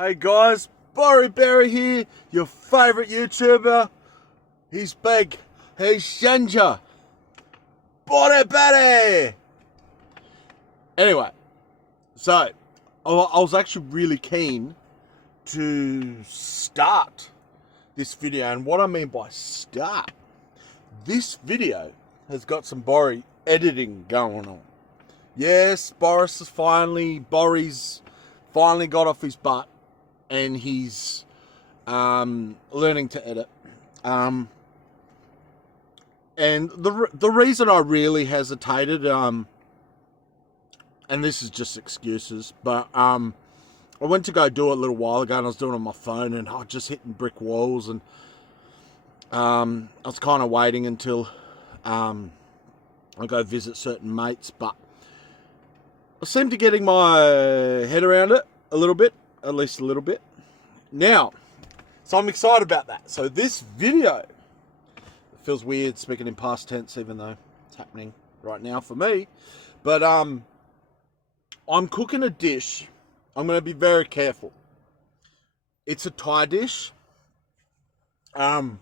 Hey guys, BlackBerry here, your favourite YouTuber. He's big, he's ginger. BlackBerry! Anyway, so I was actually really keen to start this video, and what I mean by start, this video has got some Borry editing going on. Yes, Boris finally got off his butt and he's learning to edit. And the reason I really hesitated, and this is just excuses, but I went to go do it a little while ago and I was doing it on my phone and I was just hitting brick walls, and I was kind of waiting until I go visit certain mates, but I seem to getting my head around it a little bit, at least a little bit. Now, so I'm excited about that. So this video, it feels weird speaking in past tense, even though it's happening right now for me. But I'm cooking a dish. I'm going to be very careful. It's a Thai dish. I'm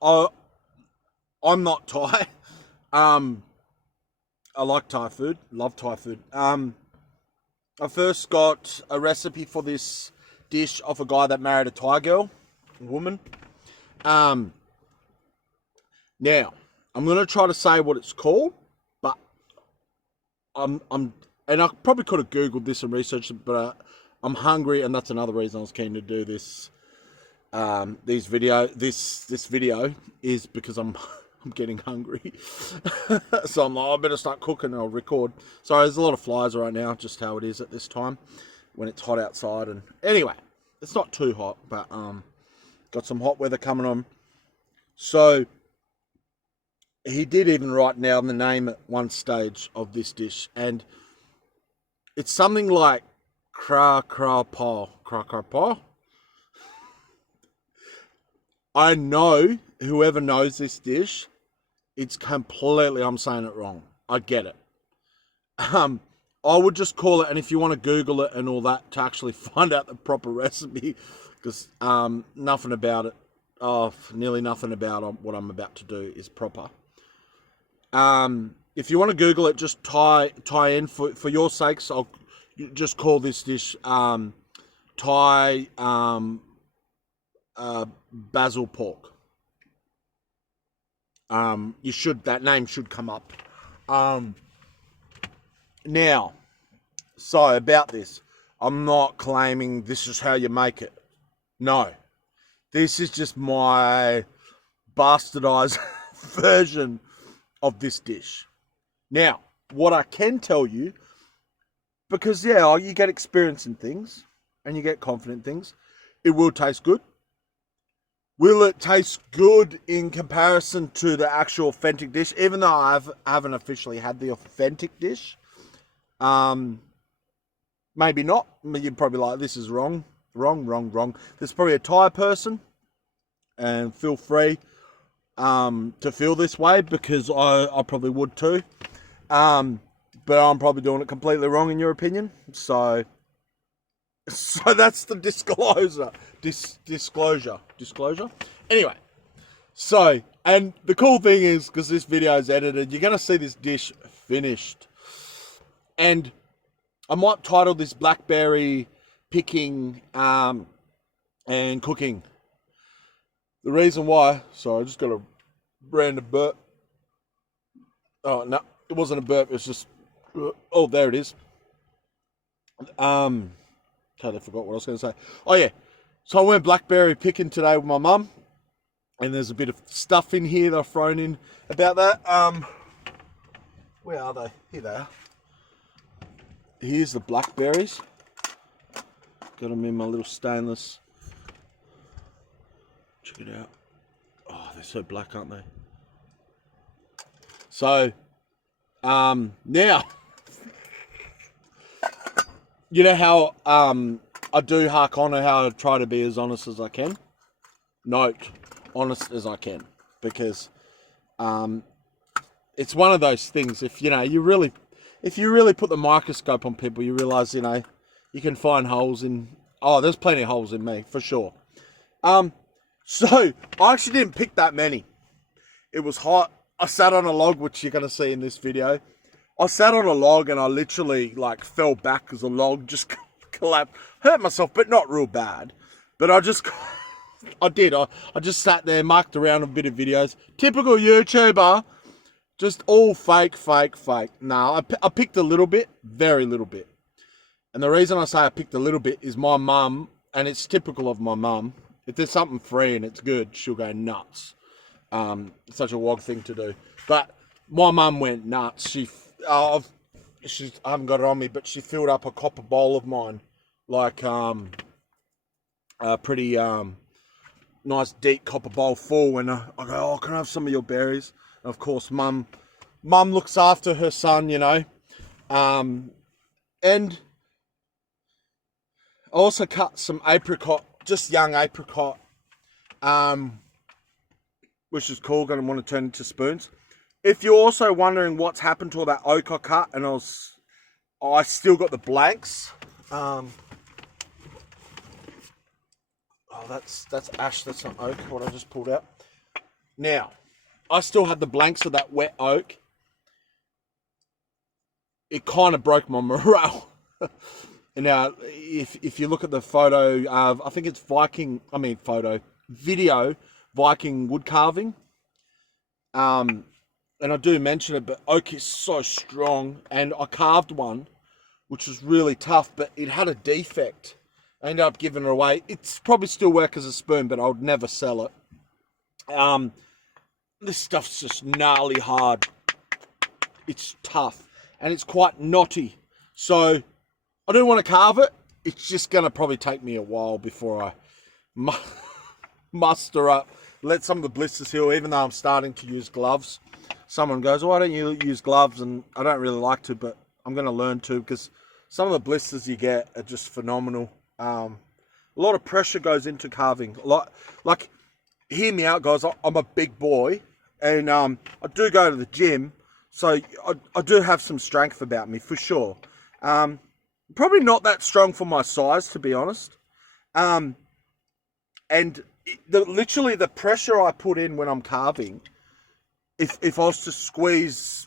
not Thai. I like Thai food, love Thai food. I first got a recipe for this dish off a guy that married a Thai woman. Now, I'm going to try to say what it's called, but and I probably could have Googled this and researched it, but I'm hungry, and that's another reason I was keen to do this. This video is because I'm getting hungry. So I'm like, I better start cooking and I'll record. Sorry, there's a lot of flies right now, just how it is at this time when it's hot outside. And anyway, it's not too hot, but got some hot weather coming on. So he did even write down the name at one stage of this dish, and it's something like kra pa. I know whoever knows this dish, it's completely, I'm saying it wrong. I get it. I would just call it, and if you want to Google it and all that to actually find out the proper recipe, because nothing about it, nearly nothing about what I'm about to do is proper. If you want to Google it, just tie in for your sakes. I'll just call this dish Thai basil pork. That name should come up. Now, so about this, I'm not claiming this is how you make it. No, this is just my bastardized version of this dish. Now, what I can tell you, because you get experience in things and you get confident in things, it will taste good. Will it taste good in comparison to the actual authentic dish? Even though I haven't officially had the authentic dish, maybe not. You'd probably like, this is wrong. There's probably a Thai person, and feel free to feel this way, because I probably would too. But I'm probably doing it completely wrong in your opinion. So that's the disclosure. Disclosure. Anyway, so, and the cool thing is, because this video is edited, you're going to see this dish finished. And I might title this BlackBerry picking and cooking. The reason why, sorry, I just got a random burp. Oh, no, it wasn't a burp, it's just, oh, there it is. Totally forgot what I was going to say. Oh, yeah. So I went BlackBerry picking today with my mum, and there's a bit of stuff in here that I've thrown in about that. Where are they? Here they are. Here's the blackberries. Got them in my little stainless. Check it out. Oh, they're so black, aren't they? So, now, you know how I do hark on to how I try to be as honest as I can? Note, honest as I can. Because it's one of those things, if you really put the microscope on people, you realise, you can find holes in Oh, there's plenty of holes in me, for sure. So, I actually didn't pick that many. It was hot. I sat on a log, which you're going to see in this video. I sat on a log and I literally, like, fell back as a log just collapsed. Hurt myself, but not real bad. But I just... I did. I just sat there, marked around a bit of videos. Typical YouTuber. Just all fake. No, I picked a little bit. Very little bit. And the reason I say I picked a little bit is my mum, and it's typical of my mum, if there's something free and it's good, she'll go nuts. It's such a wog thing to do. But my mum went nuts. I haven't got it on me, but she filled up a copper bowl of mine, like a pretty nice deep copper bowl full. And I go, oh, can I have some of your berries? And of course, mum looks after her son, you know. And I also cut some apricot, just young apricot, which is cool. Going to want to turn into spoons. If you're also wondering what's happened to all that oak I cut, and I still got the blanks. Oh, that's ash. That's not oak. What I just pulled out. Now, I still had the blanks of that wet oak. It kind of broke my morale. Now, if you look at the photo of, I think it's video Viking wood carving. And I do mention it, but oak is so strong. And I carved one, which was really tough, but it had a defect. I ended up giving it away. It's probably still work as a spoon, but I would never sell it. This stuff's just gnarly hard. It's tough, and it's quite knotty. So I don't want to carve it. It's just going to probably take me a while before I muster up, let some of the blisters heal, even though I'm starting to use gloves. Someone goes, why don't you use gloves? And I don't really like to, but I'm going to learn to, because some of the blisters you get are just phenomenal. A lot of pressure goes into carving. Like, hear me out, guys. I'm a big boy, and I do go to the gym, so I do have some strength about me, for sure. Probably not that strong for my size, to be honest. And literally the pressure I put in when I'm carving, if I was to squeeze,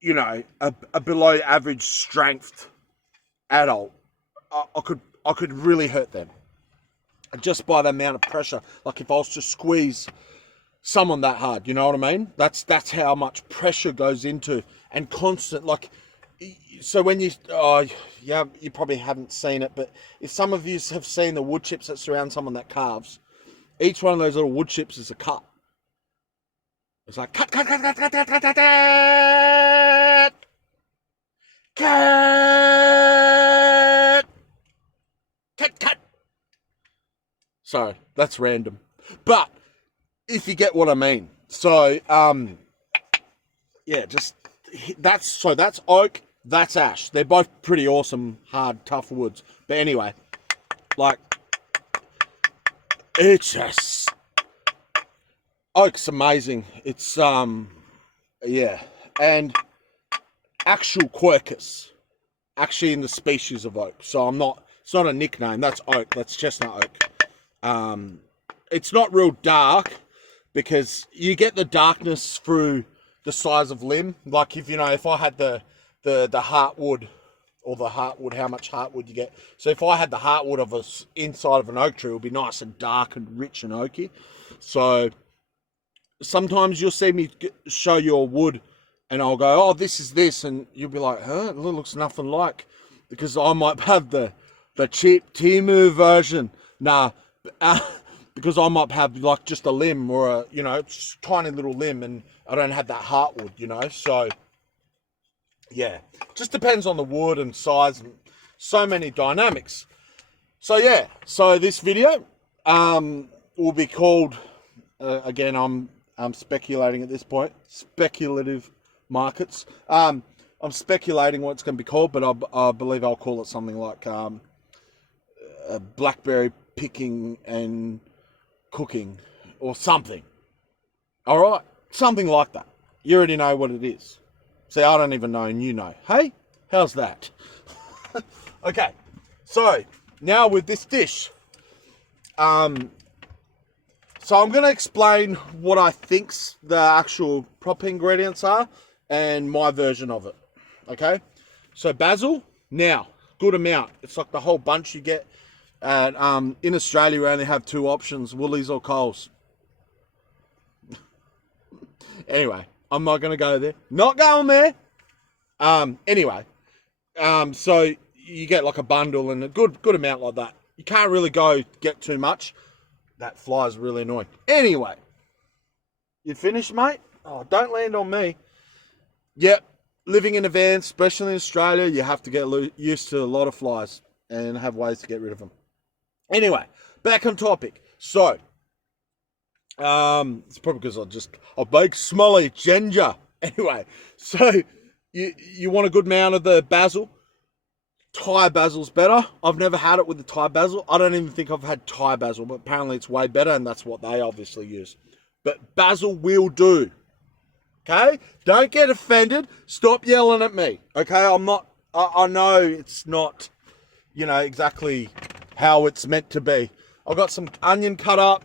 you know, a below average strength adult, I could really hurt them just by the amount of pressure. Like if I was to squeeze someone that hard, you know what I mean? That's how much pressure goes into, and constant, like. So when you probably haven't seen it, but if some of you have seen the wood chips that surround someone that carves, each one of those little wood chips is a cut. It's like cut, So that's random, but if you get what I mean. So yeah, that's oak. That's ash. They're both pretty awesome, hard, tough woods. But anyway, like, it's just, oak's amazing. It's, yeah. And actual quercus, actually in the species of oak. So it's not a nickname. That's oak. That's chestnut oak. It's not real dark, because you get the darkness through the size of limb. Like if I had the heartwood, or the heartwood, how much heartwood you get. So if I had the heartwood of inside of an oak tree, it would be nice and dark and rich and oaky. So sometimes you'll see me show you a wood and I'll go, oh, this is this. And you'll be like, huh, it looks nothing like, because I might have the cheap Temu version. Nah, because I might have like just a limb or a, tiny little limb, and I don't have that heartwood, so yeah, just depends on the wood and size and so many dynamics. So yeah, so this video will be called, again, I'm speculating at this point, speculative markets. I'm speculating what it's going to be called, but I believe I'll call it something like BlackBerry picking and cooking or something. All right, something like that. You already know what it is. See, I don't even know, and you know. Hey, how's that? Okay, So now with this dish, so I'm going to explain what I think's the actual proper ingredients are and my version of it. Okay, so basil, now good amount. It's like the whole bunch you get. At, in Australia, we only have two options: Woolies or Coles. Anyway, I'm not going to go there. Not going there. Anyway, so you get like a bundle and a good amount like that. You can't really get too much. That fly's really annoying. Anyway, you finished, mate? Oh, don't land on me. Yep, living in a van, especially in Australia, you have to get used to a lot of flies and have ways to get rid of them. Anyway, back on topic. So, it's probably because I bake smelly ginger. Anyway, so you want a good amount of the basil. Thai basil's better. I've never had it with the Thai basil. I don't even think I've had Thai basil, but apparently it's way better, and that's what they obviously use. But basil will do. Okay? Don't get offended. Stop yelling at me. Okay? I know it's not, exactly how it's meant to be. I've got some onion cut up.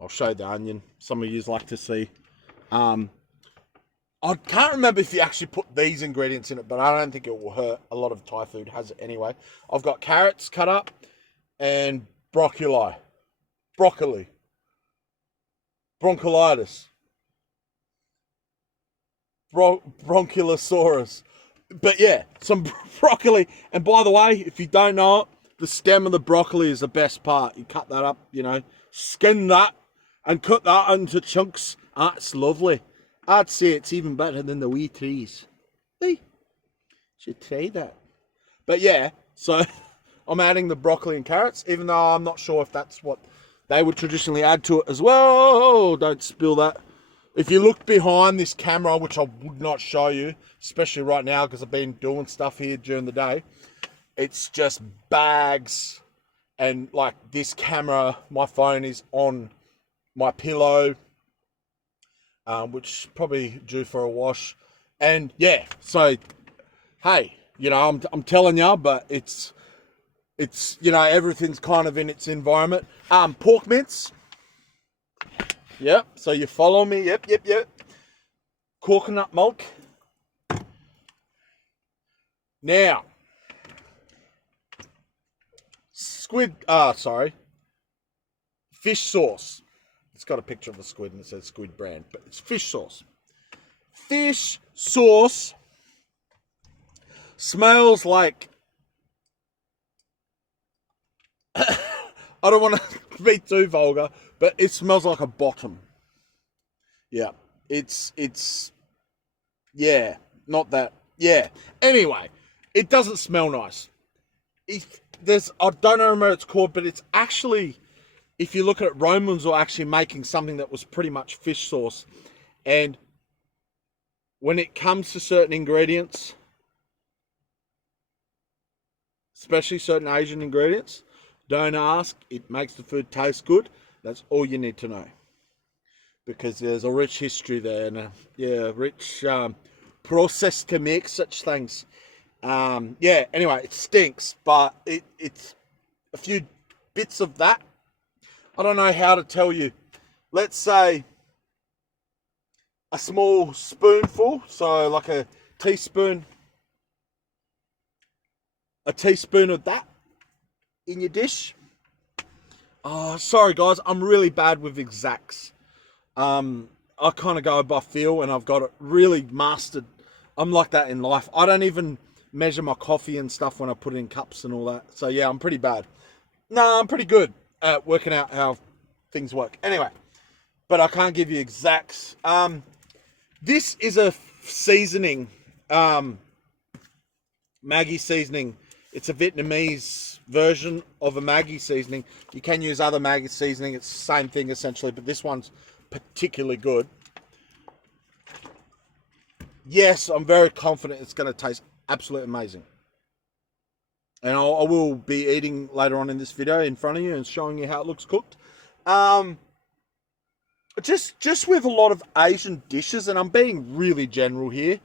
I'll show the onion. Some of you like to see. I can't remember if you actually put these ingredients in it, but I don't think it will hurt. A lot of Thai food has it anyway. I've got carrots cut up and broccoli. Bronchiolitis. Bronchilosaurus. But yeah, some broccoli. And by the way, if you don't know it, the stem of the broccoli is the best part. You cut that up, skin that and cut that into chunks. It's lovely. I'd say it's even better than the wee trees. Hey, should try that. But yeah, so I'm adding the broccoli and carrots, even though I'm not sure if that's what they would traditionally add to it as well. Don't spill that. If you look behind this camera, which I would not show you, especially right now because I've been doing stuff here during the day, it's just bags. And like this camera, my phone is on my pillow, which probably due for a wash. And yeah, so hey, I'm telling you, but it's everything's kind of in its environment. Pork mince. Yep, so you follow me. Yep. Coconut milk. Now, fish sauce. It's got a picture of a squid and it says squid brand, but it's fish sauce. Fish sauce smells like, I don't want to be too vulgar, but it smells like a bottom. Yeah, it's not that. Yeah. Anyway, it doesn't smell nice. I don't know what it's called, but it's actually, if you look at it, Romans were actually making something that was pretty much fish sauce. And when it comes to certain ingredients, especially certain Asian ingredients, don't ask. It makes the food taste good. That's all you need to know. Because there's a rich history there and a rich process to make such things. Anyway, it stinks, but it's a few bits of that. I don't know how to tell you. Let's say a small spoonful, so like a teaspoon of that in your dish. Oh, sorry guys, I'm really bad with exacts. I kind of go by feel and I've got it really mastered. I'm like that in life. I don't even measure my coffee and stuff when I put it in cups and all that. So yeah, I'm pretty bad. No, I'm pretty good at working out how things work. Anyway, but I can't give you exacts. This is a seasoning, Maggi seasoning. It's a Vietnamese version of a Maggi seasoning. You can use other Maggi seasoning. It's the same thing essentially, but this one's particularly good. Yes, I'm very confident it's going to taste absolutely amazing. And I will be eating later on in this video in front of you and showing you how it looks cooked. Just with a lot of Asian dishes, and I'm being really general here,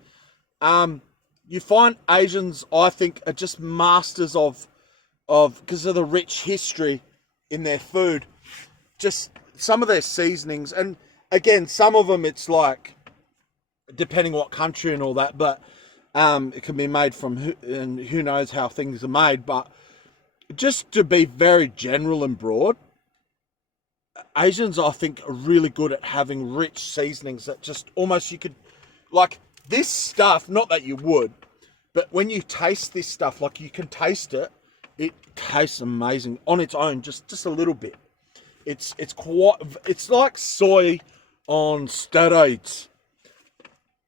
you find Asians, I think, are just masters of because of the rich history in their food. Just some of their seasonings, and again, some of them it's like, depending what country and all that, but it can be made from, and who knows how things are made, but just to be very general and broad, Asians, I think, are really good at having rich seasonings that just almost you could, like this stuff, not that you would, but when you taste this stuff, like you can taste it, it tastes amazing on its own, just a little bit. It's like soy on steroids.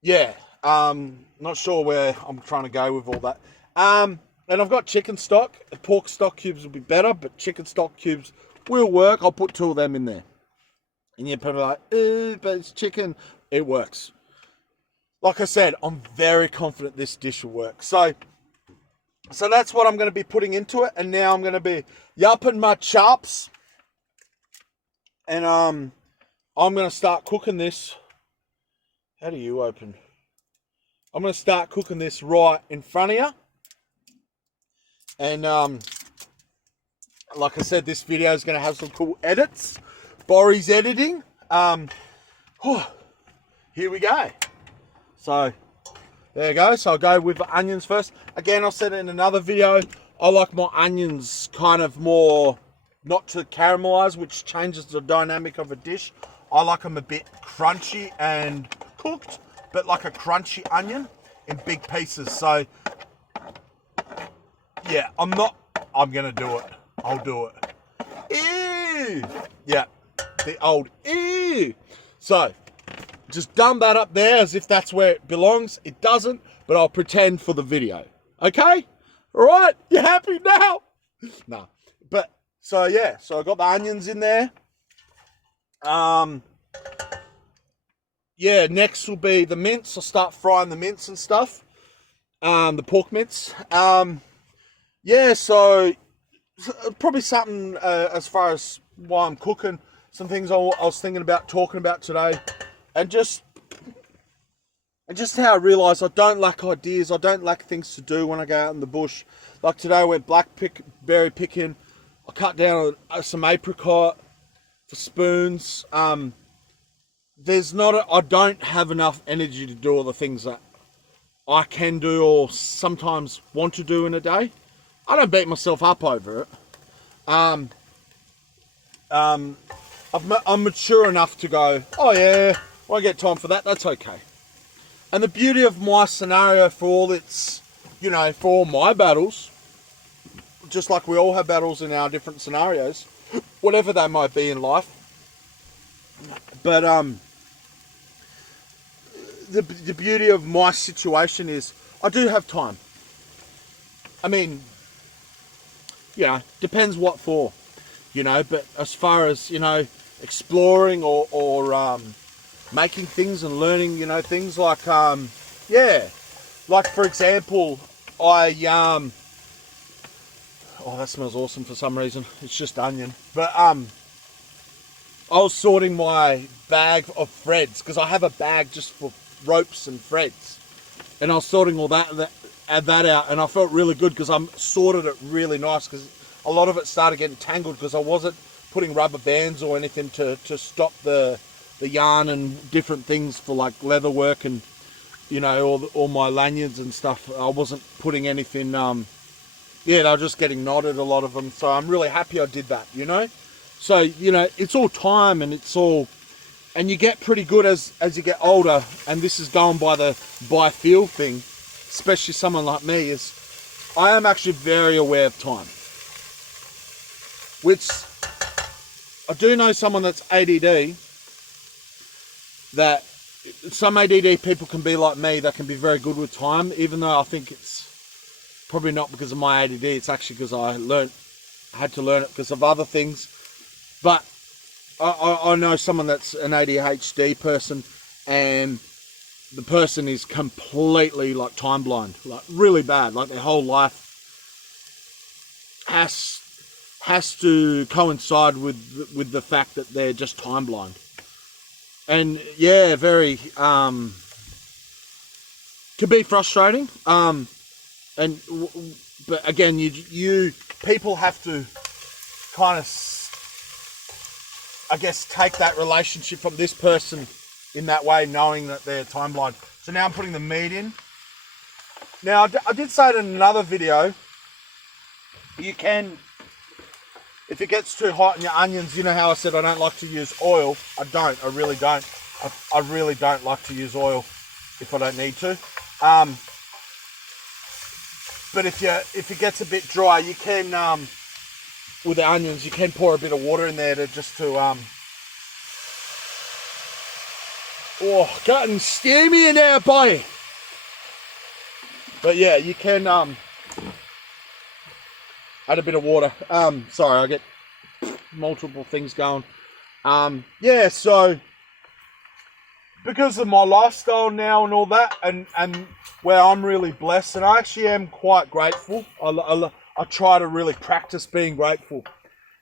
Yeah, not sure where I'm trying to go with all that. And I've got chicken stock. Pork stock cubes would be better, but chicken stock cubes will work. I'll put 2 of them in there. And you're probably like, but it's chicken. It works. Like I said, I'm very confident this dish will work. So that's what I'm going to be putting into it. And now I'm going to be yupping my chops. And I'm going to start cooking this. How do you open? I'm going to start cooking this right in front of you. And like I said, this video is going to have some cool edits. Borry's editing. Here we go. So there you go. So I'll go with the onions first. Again, I said in another video, I like my onions kind of more not to caramelize, which changes the dynamic of a dish. I like them a bit crunchy and cooked, but like a crunchy onion in big pieces. So yeah, I'm gonna do it. I'll do it. Ew. Yeah, the old ew. So just dumb that up there as if that's where it belongs. It doesn't, but I'll pretend for the video. Okay? All right? You happy now? No. But so yeah, so I got the onions in there. Yeah, next will be the mince. I'll start frying the mince and stuff. The pork mince. Yeah, so probably something as far as why I'm cooking. Some things I was thinking about talking about today, and just how I realise I don't lack ideas. I don't lack things to do when I go out in the bush. Like today, I went blackberry picking. I cut down some apricot for spoons. I don't have enough energy to do all the things that I can do or sometimes want to do in a day. I don't beat myself up over it. I'm mature enough to go, oh yeah, when I get time for that, that's okay. And the beauty of my scenario for all its, for all my battles, just like we all have battles in our different scenarios, whatever they might be in life. But the beauty of my situation is I do have time. I mean, depends what for, but as far as, exploring or making things and learning, things like, like for example, oh, that smells awesome for some reason. It's just onion. But I was sorting my bag of threads because I have a bag just for ropes and threads, and I was sorting all that out, and I felt really good because I sorted it really nice because a lot of it started getting tangled because I wasn't putting rubber bands or anything to stop the yarn and different things for like leather work and all my lanyards and stuff. I wasn't putting anything. They were just getting knotted, a lot of them. So I'm really happy I did that. So it's all time and it's all. And you get pretty good as you get older, and this is going by feel thing, especially someone like me, is I am actually very aware of time. Which, I do know someone that's ADD, that some ADD people can be like me, that can be very good with time, even though I think it's probably not because of my ADD, it's actually because I had to learn it because of other things. But I know someone that's an ADHD person, and the person is completely like time blind, like really bad. Like their whole life has to coincide with the fact that they're just time blind. And yeah, very can be frustrating. But again, you people have to kind of, I guess, take that relationship from this person in that way, knowing that they're time blind. So now I'm putting the meat in. Now, I did say it in another video, you can, if it gets too hot in your onions, you know how I said I don't like to use oil. I really don't. I really don't like to use oil if I don't need to. But if it gets a bit dry, you can, with the onions, you can pour a bit of water in there oh, getting steamy in there, boy. But yeah, you can add a bit of water. Sorry, I get multiple things going. Yeah, so because of my lifestyle now and all that, and where I'm really blessed, and I actually am quite grateful. I try to really practice being grateful.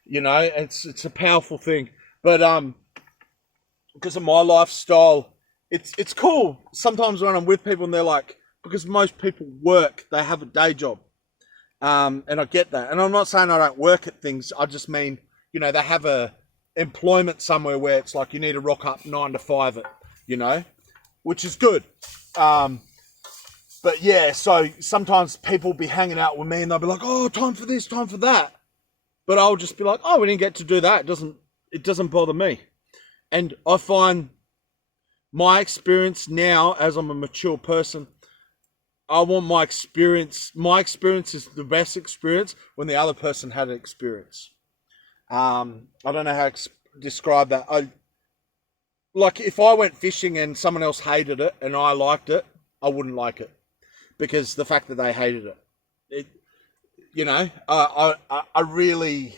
You know, it's a powerful thing. But because of my lifestyle, it's cool. Sometimes when I'm with people and they're like, because most people work, they have a day job. And I get that. And I'm not saying I don't work at things. I just mean, you know, they have a employment somewhere where it's like you need to rock up 9 to 5 it, you know, which is good. But yeah, so sometimes people will be hanging out with me and they'll be like, oh, time for this, time for that. But I'll just be like, oh, we didn't get to do that. It doesn't bother me. And I find my experience now, as I'm a mature person, I want my experience. My experience is the best experience when the other person had an experience. I don't know how to describe that. Like if I went fishing and someone else hated it and I liked it, I wouldn't like it because the fact that they hated it, you know, I really,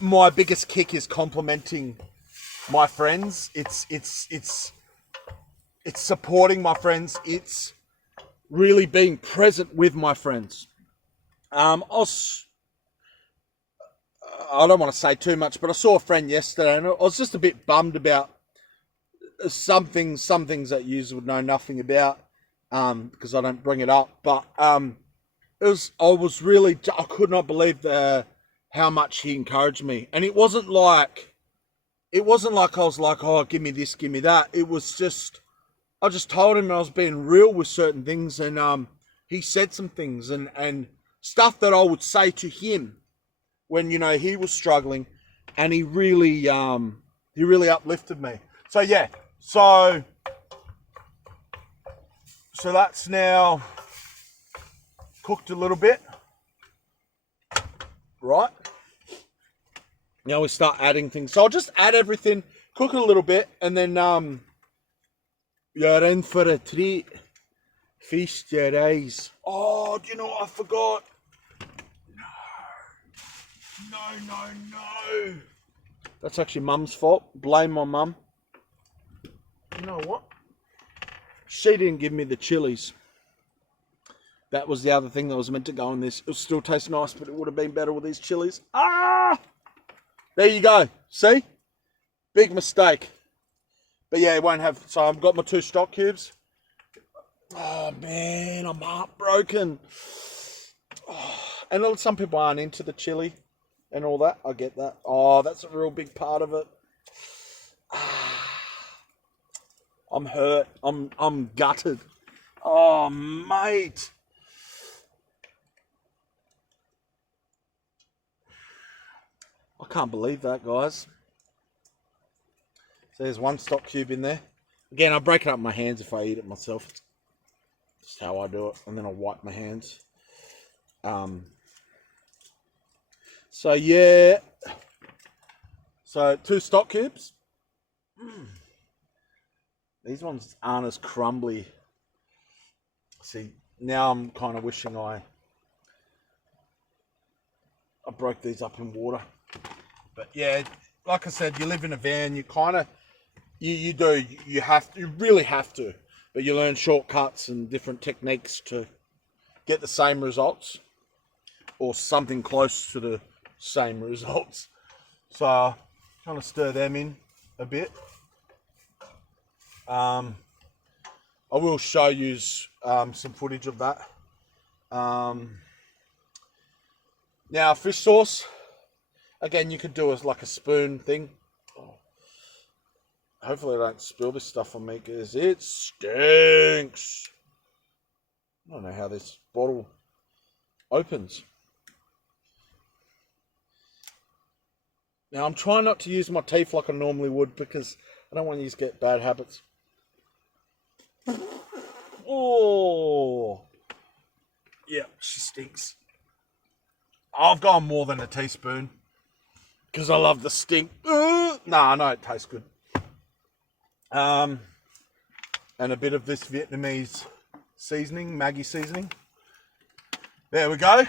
my biggest kick is complimenting my friends. It's supporting my friends. It's really being present with my friends. I don't want to say too much, but I saw a friend yesterday and I was just a bit bummed about some things that you would know nothing about, because I don't bring it up. But I could not believe how much he encouraged me. And it wasn't like I was like, oh, give me this, give me that. It was just, I just told him I was being real with certain things, and he said some things and stuff that I would say to him when, you know, he was struggling, and he really uplifted me. So yeah, so that's now cooked a little bit, right? Now we start adding things. So I'll just add everything, cook it a little bit, and then you're in for a treat. Feast your eyes. Oh, do you know what I forgot? No. That's actually Mum's fault. Blame my mum. You know what? She didn't give me the chilies. That was the other thing that was meant to go in this. It will still taste nice, but it would have been better with these chilies. Ah! There you go. See? Big mistake. But yeah, it won't have... So I've got my 2 stock cubes. Oh, man, I'm heartbroken. Oh, and some people aren't into the chili and all that. I get that. Oh, that's a real big part of it. I'm hurt. I'm gutted. Oh, mate. I can't believe that, guys. So there's 1 stock cube in there. Again, I break it up in my hands if I eat it myself. It's just how I do it. And then I wipe my hands. So yeah. So 2 stock cubes. These ones aren't as crumbly. See, now I'm kind of wishing I broke these up in water. But yeah, like I said, you live in a van, you kind of, you really have to, but you learn shortcuts and different techniques to get the same results or something close to the same results. So kind of stir them in a bit. I will show you some footage of that. Now, fish sauce, again, you could do as like a spoon thing. Hopefully I don't spill this stuff on me because it stinks. I don't know how this bottle opens. Now, I'm trying not to use my teeth like I normally would because I don't want you to get bad habits. Oh, yeah, she stinks. I've gone more than a teaspoon because I love the stink. No, I know it tastes good. And a bit of this Vietnamese seasoning, Maggi seasoning. There we go.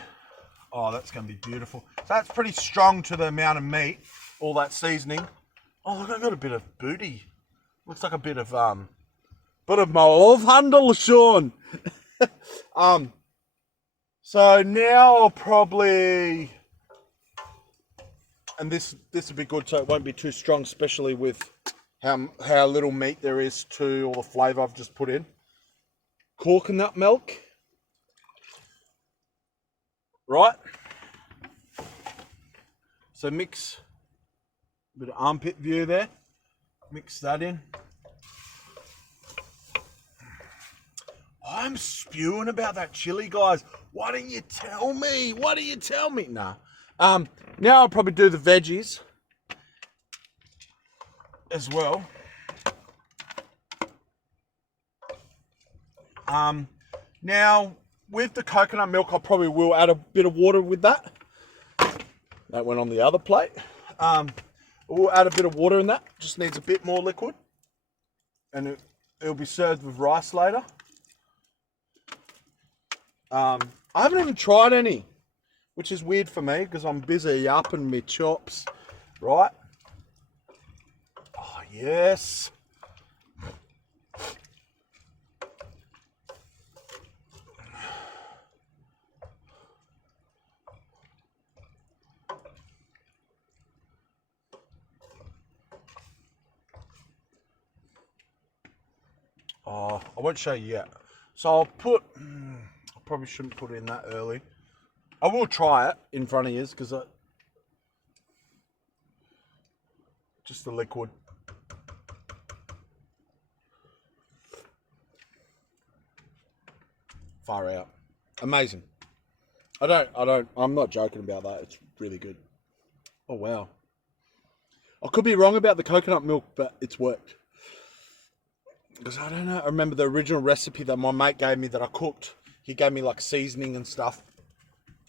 Oh, that's going to be beautiful. So that's pretty strong to the amount of meat, all that seasoning. Oh, look, I got a bit of booty. Looks like a bit of my love handle, Sean. So now I'll probably, and this will be good, so it won't be too strong, especially with how little meat there is to all the flavour I've just put in. Coconut milk. Right. So mix a bit of armpit view there. Mix that in. I'm spewing about that chili, guys. Why didn't you tell me? Why didn't you tell me? Nah. Now I'll probably do the veggies as well. Now with the coconut milk, I probably will add a bit of water with that. That went on the other plate. We'll add a bit of water in that. Just needs a bit more liquid, and it'll be served with rice later. I haven't even tried any, which is weird for me because I'm busy upping my chops, right? Oh, yes. Oh, I won't show you yet. So I'll put, I probably shouldn't put it in that early. I will try it in front of you because just the liquid. Far out. Amazing. I'm not joking about that. It's really good. Oh, wow. I could be wrong about the coconut milk, but it's worked. Because I don't know, I remember the original recipe that my mate gave me that I cooked. He gave me like seasoning and stuff.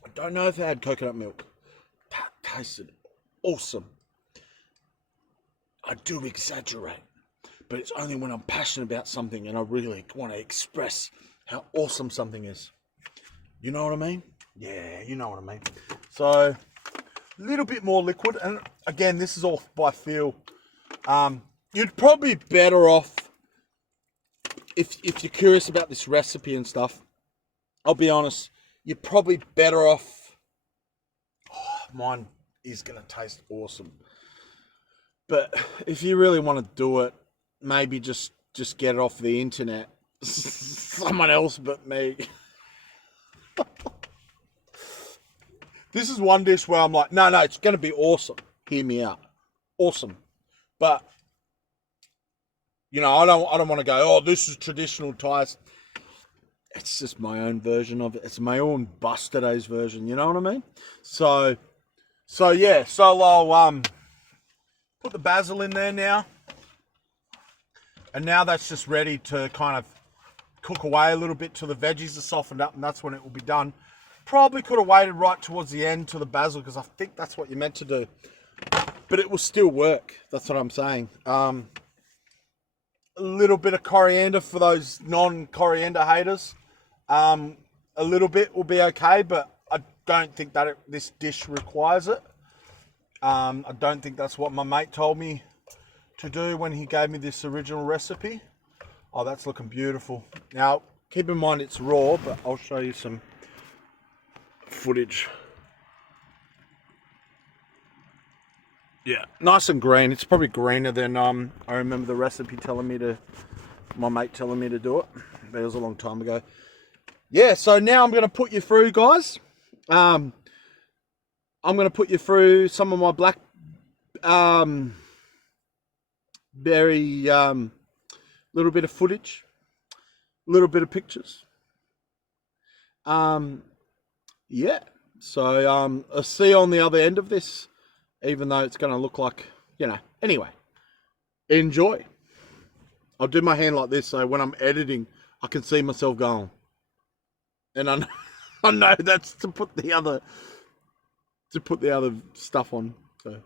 I don't know if it had coconut milk. That tasted awesome. I do exaggerate, but it's only when I'm passionate about something and I really want to express how awesome something is. You know what I mean? Yeah, you know what I mean. So, a little bit more liquid. And again, this is all by feel. You'd probably be better off, if you're curious about this recipe and stuff, I'll be honest, you're probably better off. Oh, mine is going to taste awesome. But if you really want to do it, maybe just get it off the internet. Someone else but me. This is one dish where I'm like, no, it's going to be awesome. Hear me out. Awesome. But you know, I don't want to go, oh, this is traditional Thai. It's just my own version of it. It's my own Busterday's version. You know what I mean? So yeah. So I'll put the basil in there now, and now that's just ready to kind of cook away a little bit till the veggies are softened up, and that's when it will be done. Probably could have waited right towards the end to the basil because I think that's what you're meant to do, but it will still work. That's what I'm saying. A little bit of coriander for those non-coriander haters. A little bit will be okay, but I don't think that this dish requires it. I don't think that's what my mate told me to do when he gave me this original recipe. Oh, that's looking beautiful. Now, keep in mind it's raw, but I'll show you some footage. Yeah, nice and green. It's probably greener than I remember the recipe my mate telling me to do it. But it was a long time ago. Yeah, so now I'm going to put you through, guys. I'm going to put you through some of my BlackBerry little bit of footage, little bit of pictures. Yeah. So I'll see you on the other end of this, even though it's going to look like, anyway, enjoy. I'll do my hand like this so when I'm editing, I can see myself going. And I know that's to put the other stuff on. So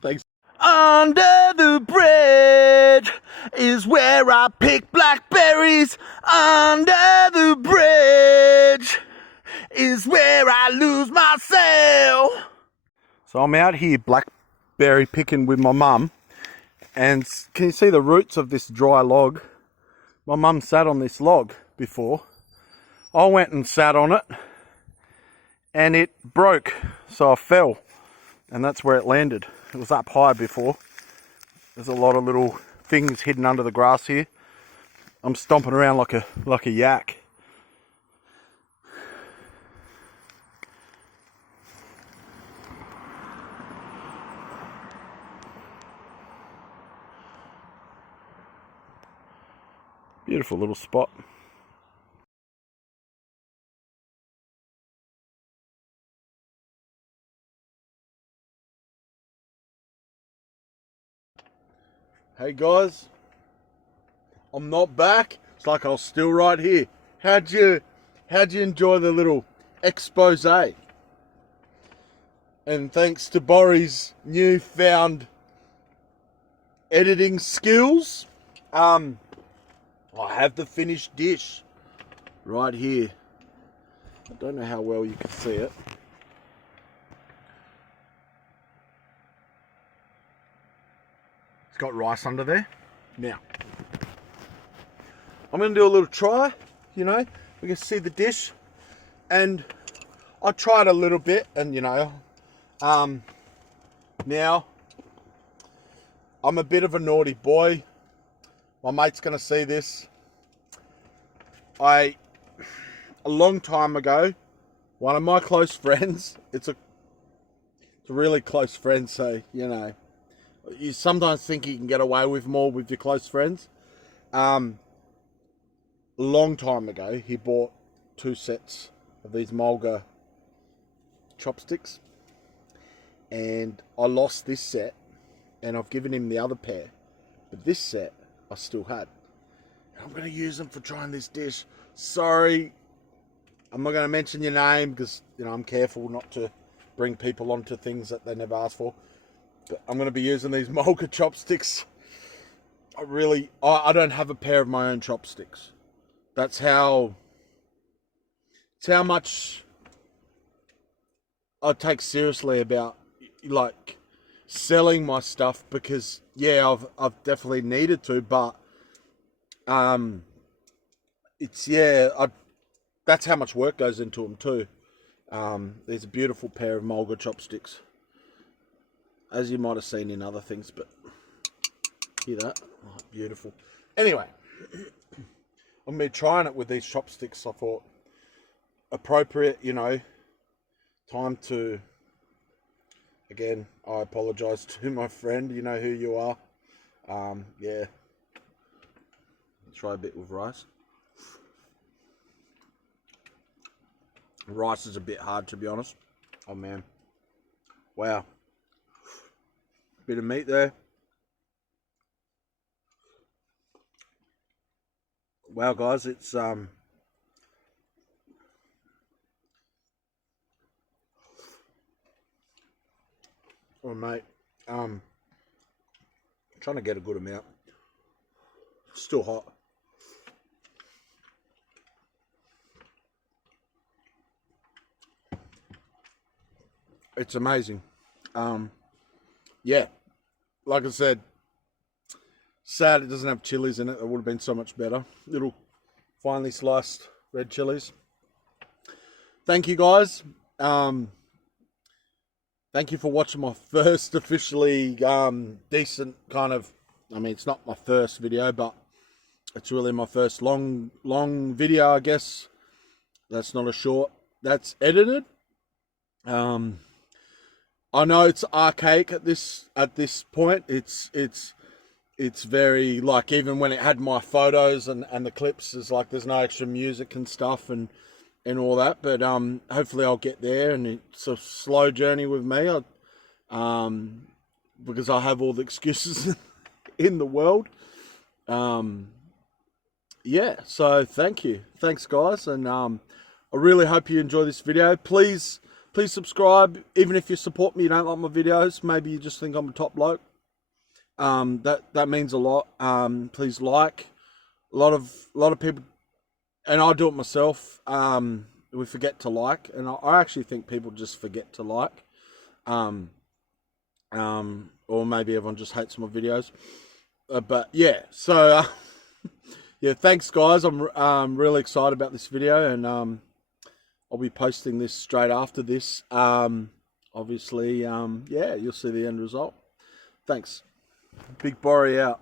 thanks. Under the bridge is where I pick blackberries. Under the bridge is where I lose myself. So I'm out here blackberry picking with my mum, and can you see the roots of this dry log? My mum sat on this log before. I went and sat on it and it broke, so I fell, and that's where it landed. It was up high before. There's a lot of little things hidden under the grass here. I'm stomping around like a yak. Beautiful little spot. Hey guys, I'm not back. It's like I was still right here. How'd you enjoy the little expose? And thanks to Borry's newfound editing skills, I have the finished dish right here. I don't know how well you can see it. It's got rice under there. Now, I'm going to do a little try, we can see the dish. And I tried a little bit, and now I'm a bit of a naughty boy. My mate's going to see this. A long time ago, one of my close friends, it's a really close friend, so, you sometimes think you can get away with more with your close friends. A long time ago, he bought 2 sets of these mulga chopsticks, and I lost this set, and I've given him the other pair, but this set I still had. I'm going to use them for trying this dish. Sorry, I'm not going to mention your name because, I'm careful not to bring people onto things that they never asked for. But I'm going to be using these mulga chopsticks. I don't have a pair of my own chopsticks. It's how much I take seriously about, selling my stuff, because, I've definitely needed to, but that's how much work goes into them too. There's a beautiful pair of mulga chopsticks, as you might have seen in other things, but hear that? Oh, beautiful. Anyway, I'm going to be trying it with these chopsticks. I thought appropriate, time to, again, I apologise to my friend, you know who you are. Try a bit with rice. Rice is a bit hard, to be honest. Oh man, wow, bit of meat there. Wow guys, it's oh mate, trying to get a good amount. It's still hot. It's amazing. Like I said, sad it doesn't have chilies in it. It would have been so much better. Little finely sliced red chilies. Thank you guys. Thank you for watching my first officially decent kind of, it's not my first video, but it's really my first long video, I guess. That's not a short. That's edited. I know it's archaic at this point. It's very, like, even when it had my photos and the clips, there's no extra music and stuff and all that. But hopefully I'll get there, and it's a slow journey with me. Because I have all the excuses in the world. Yeah, so thanks guys, and I really hope you enjoy this video. Please subscribe. Even if you support me, you don't like my videos, maybe you just think I'm a top bloke, that means a lot. Please like. A lot of people, and I do it myself, we forget to like, and I actually think people just forget to like, or maybe everyone just hates my videos, but yeah, so yeah, thanks guys. I'm really excited about this video, and I'll be posting this straight after this. Obviously, yeah, you'll see the end result. Thanks. Big Borry out.